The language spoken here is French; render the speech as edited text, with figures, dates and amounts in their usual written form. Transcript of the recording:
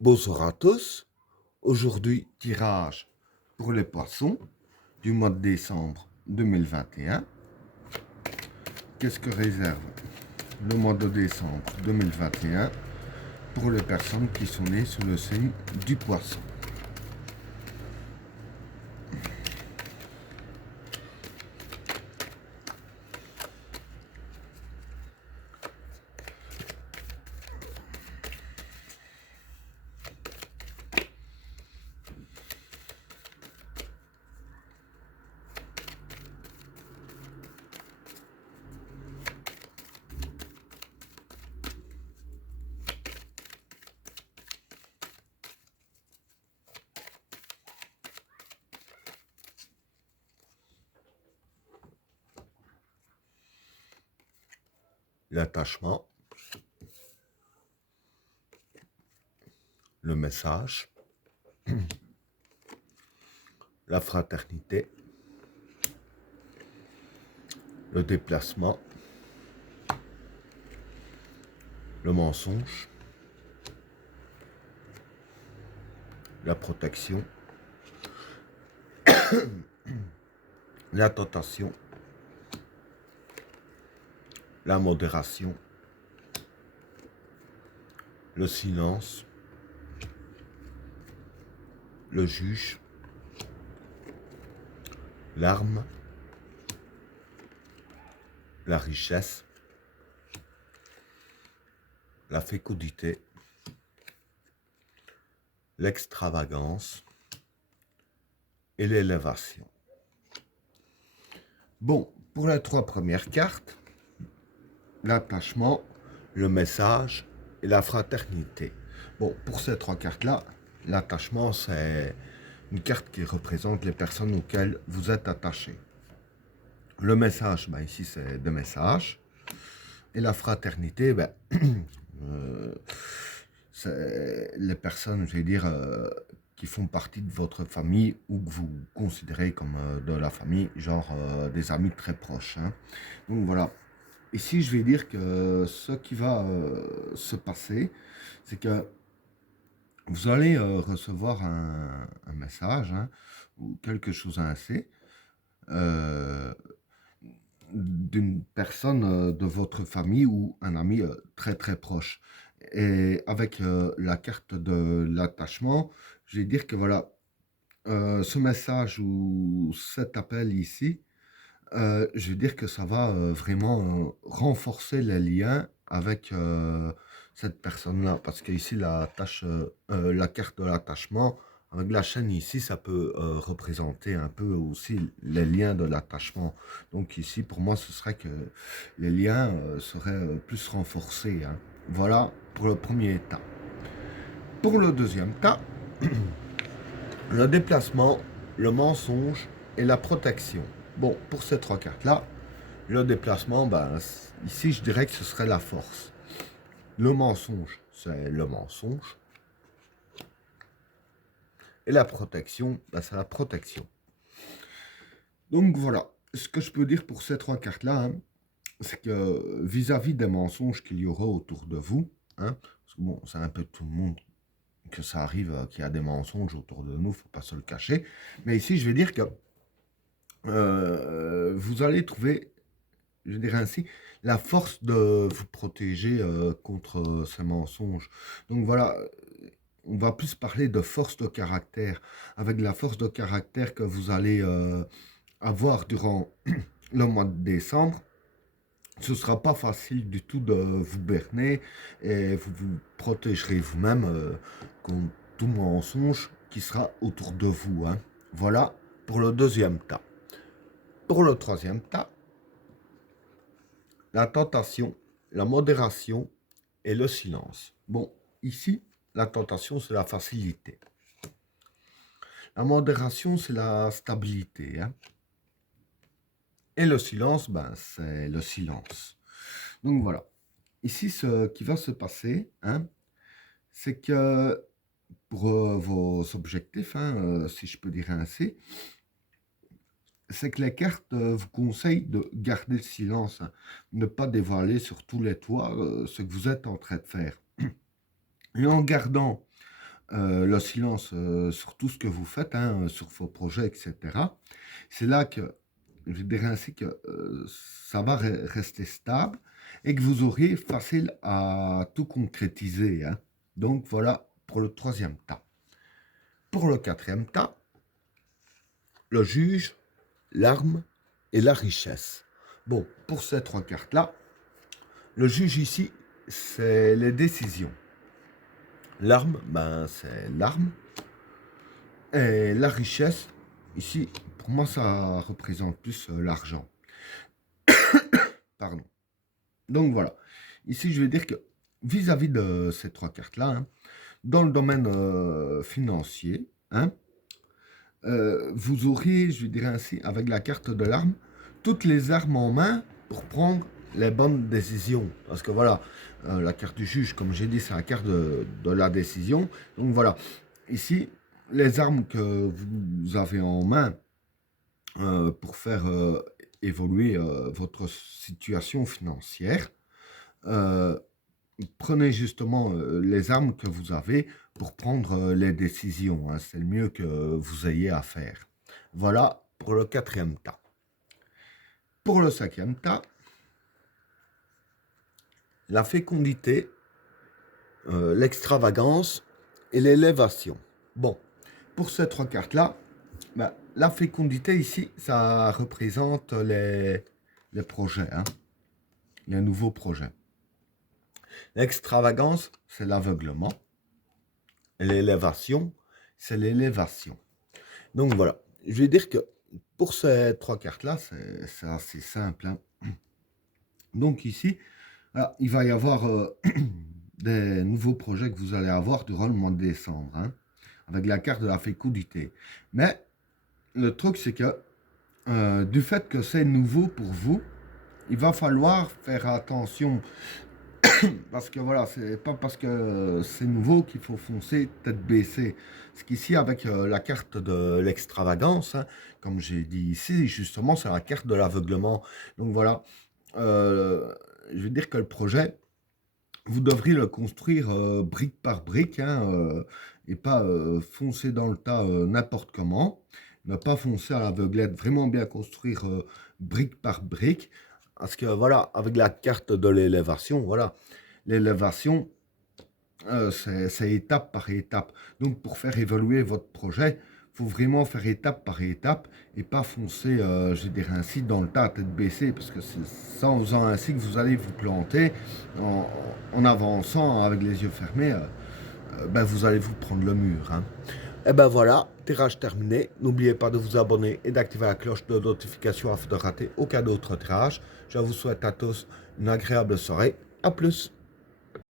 Bonsoir à tous. Aujourd'hui, tirage pour les poissons du mois de décembre 2021. Qu'est-ce que réserve le mois de décembre 2021 pour les personnes qui sont nées sous le signe du poisson? L'attachement, le message, la fraternité, le déplacement, le mensonge, la protection, la tentation, la modération, le silence, le juge, l'arme, la richesse, la fécondité, l'extravagance et l'élévation. Bon, pour les trois premières cartes, l'attachement, le message et la fraternité. Bon, pour ces trois cartes-là, l'attachement, c'est une carte qui représente les personnes auxquelles vous êtes attaché. Le message, ben ici, c'est des messages. Et la fraternité, ben, c'est les personnes, je vais dire, qui font partie de votre famille ou que vous considérez comme de la famille, genre des amis très proches. Hein. Donc voilà. Ici, je vais dire que ce qui va se passer, c'est que vous allez recevoir un message hein, ou quelque chose ainsi euh, d'une personne de votre famille ou un ami très très proche. Et avec la carte de l'attachement, je vais dire que voilà, ce message ou cet appel ici, je veux dire que ça va vraiment renforcer les liens avec cette personne-là. Parce qu'ici, la carte de l'attachement, avec la chaîne ici, ça peut représenter un peu aussi les liens de l'attachement. Donc ici, pour moi, ce serait que les liens seraient plus renforcés. Hein. Voilà pour le premier tas. Pour le deuxième tas, le déplacement, le mensonge et la protection. Bon, pour ces trois cartes-là, le déplacement, ben, ici, je dirais que ce serait la force. Le mensonge, c'est le mensonge. Et la protection, ben, c'est la protection. Donc voilà, ce que je peux dire pour ces trois cartes-là, hein, c'est que vis-à-vis des mensonges qu'il y aura autour de vous, hein, parce que bon, c'est un peu tout le monde que ça arrive, qu'il y a des mensonges autour de nous, faut pas se le cacher. Mais ici, je vais dire que vous allez trouver, je dirais ainsi, la force de vous protéger contre ces mensonges. Donc voilà, on va plus parler de force de caractère. Avec la force de caractère que vous allez avoir durant le mois de décembre, ce ne sera pas facile du tout de vous berner et vous vous protégerez vous-même contre tout mensonge qui sera autour de vous. Hein. Voilà pour le deuxième tas. Pour le troisième tas, la tentation, la modération et le silence. Bon, ici, la tentation, c'est la facilité. La modération, c'est la stabilité. Hein. Et le silence, ben, c'est le silence. Donc voilà. Ici, ce qui va se passer, hein, c'est que pour vos objectifs, hein, si je peux dire ainsi, c'est que les cartes vous conseillent de garder le silence, hein, ne pas dévoiler sur tous les toits ce que vous êtes en train de faire. Et en gardant le silence sur tout ce que vous faites, hein, sur vos projets, etc. C'est là que, je dirais ainsi que ça va rester stable et que vous aurez facile à tout concrétiser, hein. Donc voilà pour le troisième tas. Pour le quatrième tas, le juge, l'arme et la richesse. Bon, pour ces trois cartes-là, le juge ici, c'est les décisions. L'arme, ben, c'est l'arme. Et la richesse, ici, pour moi, ça représente plus l'argent. Pardon. Donc voilà. Ici, je vais dire que vis-à-vis de ces trois cartes-là, hein, dans le domaine financier, hein, vous aurez, je dirais ainsi, avec la carte de l'arme, toutes les armes en main pour prendre les bonnes décisions. Parce que voilà, la carte du juge, comme j'ai dit, c'est la carte de la décision. Donc voilà, ici, les armes que vous avez en main pour faire évoluer votre situation financière, prenez justement les armes que vous avez pour prendre les décisions, hein. C'est le mieux que vous ayez à faire. Voilà pour le quatrième tas. Pour le cinquième tas, la fécondité, l'extravagance et l'élévation. Bon, pour ces trois cartes-là, ben, la fécondité ici, ça représente les projets, hein, les nouveaux projets. L'extravagance, c'est l'aveuglement. Et l'élévation, c'est l'élévation. Donc voilà, je vais dire que pour ces trois cartes-là, c'est assez simple, hein. Donc ici, alors, il va y avoir des nouveaux projets que vous allez avoir durant le mois de décembre, hein, avec la carte de la fécondité. Mais le truc, c'est que du fait que c'est nouveau pour vous, il va falloir faire attention. Parce que voilà, c'est pas parce que c'est nouveau qu'il faut foncer tête baissée. Ce qu'ici, avec la carte de l'extravagance, hein, comme j'ai dit ici, justement, c'est la carte de l'aveuglement. Donc voilà, je veux dire que le projet, vous devriez le construire brique par brique, hein, et pas foncer dans le tas n'importe comment. Ne pas foncer à l'aveuglette, vraiment bien construire brique par brique. Parce que voilà, avec la carte de l'élévation, voilà, l'élévation, c'est étape par étape. Donc pour faire évoluer votre projet, il faut vraiment faire étape par étape et pas foncer, je dirais ainsi, dans le tas à tête baissée, parce que c'est en faisant ainsi que vous allez vous planter, en avançant avec les yeux fermés, ben vous allez vous prendre le mur, hein. Et ben voilà, tirage terminé. N'oubliez pas de vous abonner et d'activer la cloche de notification afin de rater aucun autre tirage. Je vous souhaite à tous une agréable soirée. À plus.